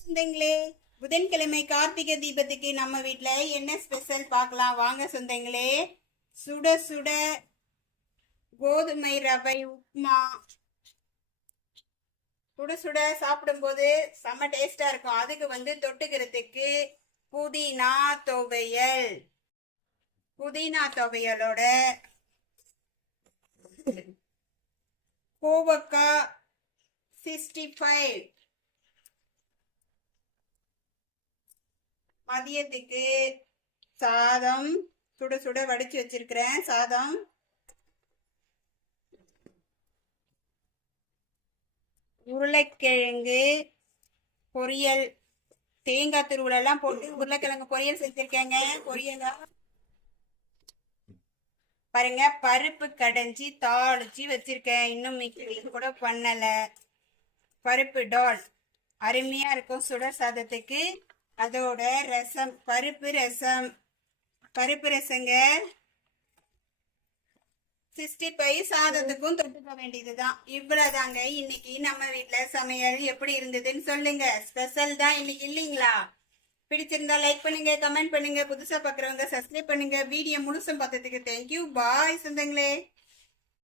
சொந்தங்களே. புதன்கிழமை கார்த்திகை தீபத்துக்கு நம்ம வீட்டில் என்ன ஸ்பெஷல் பார்க்கலாம்? வாங்க சொந்தங்களே. சுட சுட கோதுமை ரவை உப்புமா. சுட சுட சாப்பிடும்போது செம்ம டேஸ்டாக இருக்கும். அதுக்கு வந்து தொட்டுக்கிறதுக்கு புதினா துவையல். புதினா துவையலோட கோவக்காய் சிக்ஸ்டி ஃபைவ் மதியத்துக்கு சாதம் சுட சுட வடிச்சு வச்சிருக்கிறேன். சாதம். உருளைக்கிழங்கு பொரியல் தேங்காய் துருவலெல்லாம் போட்டு உருளைக்கிழங்கு பொரியல் செஞ்சிருக்கேங்க. பொரியலா. பாருங்க பருப்பு கடைஞ்சி தாளிச்சு வச்சிருக்கேன். இன்னும் மிக்ஸ் கூட பண்ணல. பருப்பு டால். அருமையா இருக்கும் சுட சாதத்துக்கு. அதோட ரசம் பருப்பு ரசம். பருப்பு ரசங்க. சிக்ஸ்டி ஃபைவ் சாதத்துக்கும் தொட்டுக்க வேண்டியதுதான். இவ்வளவுதாங்க. இன்னைக்கு நம்ம வீட்டுல சமையல் எப்படி இருந்ததுன்னு சொல்லுங்க. ஸ்பெஷல் தான் இன்னைக்கு இல்லைங்களா? பிடிச்சிருந்தா லைக் பண்ணுங்க கமெண்ட் பண்ணுங்க. புதுசா பாக்குறவங்க சப்ஸ்கிரைப் பண்ணுங்க. வீடியோ முழுசும் பார்த்ததுக்கு தேங்க்யூ பாய் சொந்தங்களே.